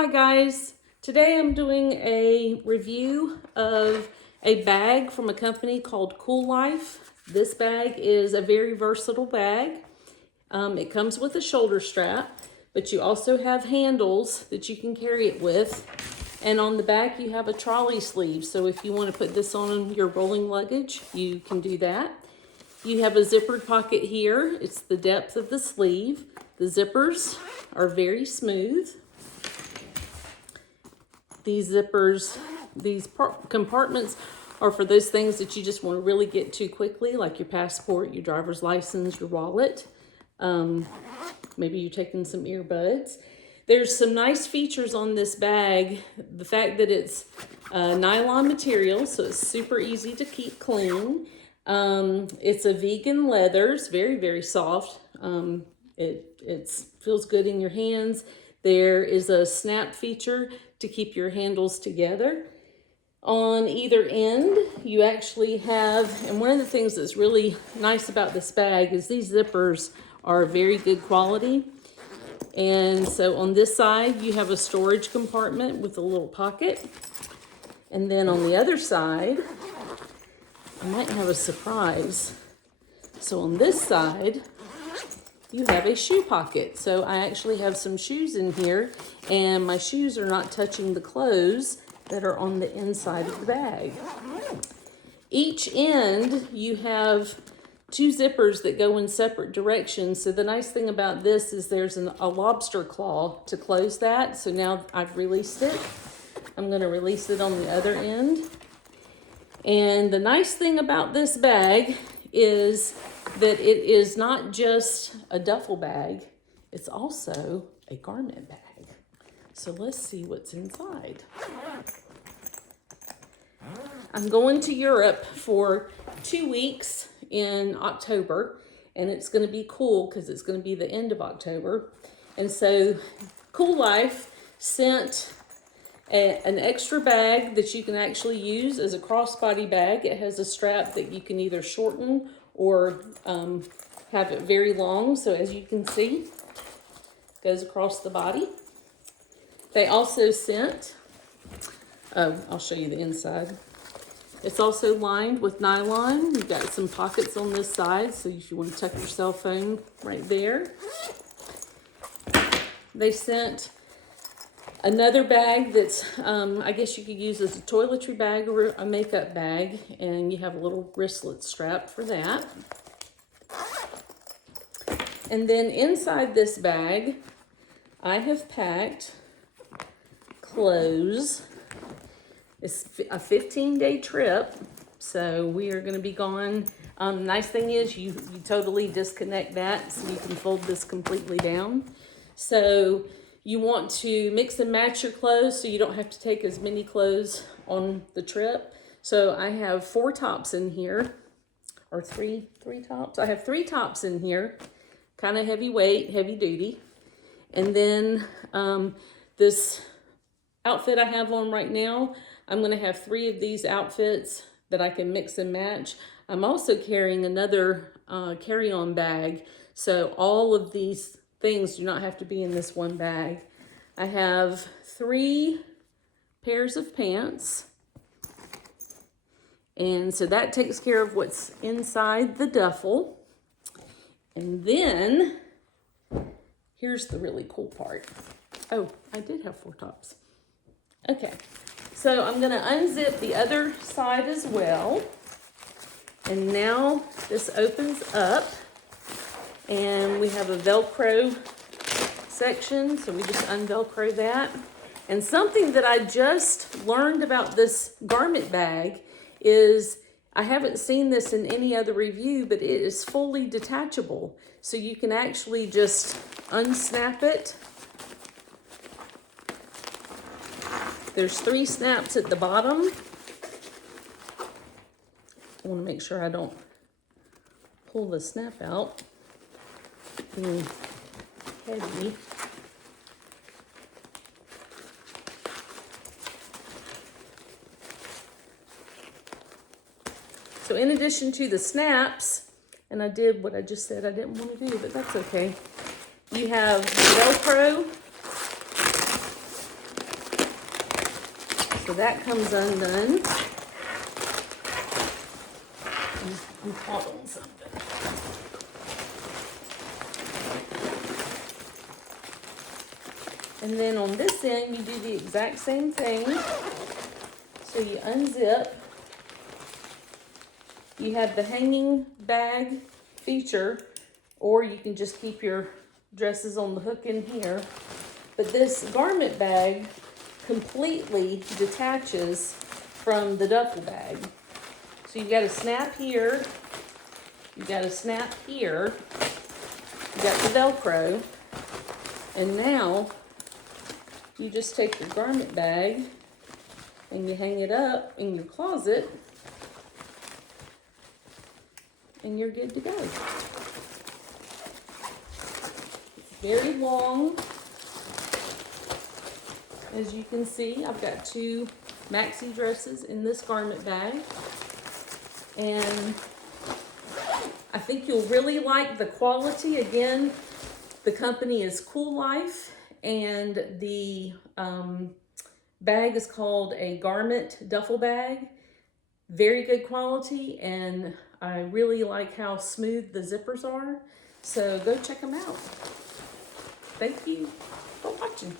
Hi guys, today I'm doing a review of a bag from a company called Coollife. This bag is a very versatile bag. It comes with a shoulder strap, but you also have handles that you can carry it with. And on the back you have a trolley sleeve, so if you want to put this on your rolling luggage, you can do that. You have a zippered pocket here. It's the depth of the sleeve. The zippers are very smooth. These zippers, these compartments are for those things that you just want to really get to quickly, like your passport, your driver's license, your wallet. Maybe you're taking some earbuds. There's some nice features on this bag. The fact that it's nylon material, so it's super easy to keep clean. It's a vegan leather. It's very, very soft. It feels good in your hands. There is a snap feature to keep your handles together. On either end, you actually have, and one of the things that's really nice about this bag is these zippers are very good quality. And so on this side, you have a storage compartment with a little pocket. And then on the other side, I might have a surprise. So on this side, you have a shoe pocket. So I actually have some shoes in here, and my shoes are not touching the clothes that are on the inside of the bag. Each end, you have two zippers that go in separate directions. So the nice thing about this is there's a lobster claw to close that. So now I've released it. I'm gonna release it on the other end. And the nice thing about this bag is that it is not just a duffel bag, it's also a garment bag. So let's see what's inside. I'm going to Europe for 2 weeks in October, and it's going to be cool because it's going to be the end of October. And so Coollife sent an extra bag that you can actually use as a crossbody bag. It has a strap that you can either shorten or have it very long. So as you can see, it goes across the body. They also sent, I'll show you the inside. It's also lined with nylon. You've got some pockets on this side, so if you want to tuck your cell phone right there. They sent another bag that's, I guess you could use as a toiletry bag or a makeup bag, and you have a little wristlet strap for that. And then inside this bag, I have packed clothes. It's a 15-day trip, so we are going to be gone. Nice thing is you totally disconnect that, so you can fold this completely down. So you want to mix and match your clothes so you don't have to take as many clothes on the trip. So I have 4 tops in here, or three tops. I have 3 tops in here, kind of heavyweight, heavy duty. And then this outfit I have on right now, I'm going to have 3 of these outfits that I can mix and match. I'm also carrying another carry-on bag, so all of these things do not have to be in this one bag. I have 3 pairs of pants, and so that takes care of what's inside the duffel. And then here's the really cool part. Oh, I did have 4 tops. Okay, so I'm going to unzip the other side as well. And now this opens up, and we have a Velcro section, so we just unvelcro that. And something that I just learned about this garment bag is, I haven't seen this in any other review, but it is fully detachable. So you can actually just unsnap it. There's 3 snaps at the bottom. I want to make sure I don't pull the snap out. Being heavy. So in addition to the snaps, and I did what I just said I didn't want to do, but that's okay. You have Velcro So that comes undone. I'm caught on something. And then on this end, you do the exact same thing. So you unzip. You have the hanging bag feature, or you can just keep your dresses on the hook in here. But this garment bag completely detaches from the duffel bag. So you've got to snap here, you've got to snap here, you've got the Velcro, and now you just take your garment bag and you hang it up in your closet and you're good to go. It's very long. As you can see, I've got 2 maxi dresses in this garment bag. And I think you'll really like the quality. Again, the company is Coollife, and the bag is called a garment duffel bag. Very good quality, and I really like how smooth the zippers are. So go check them out. Thank you for watching.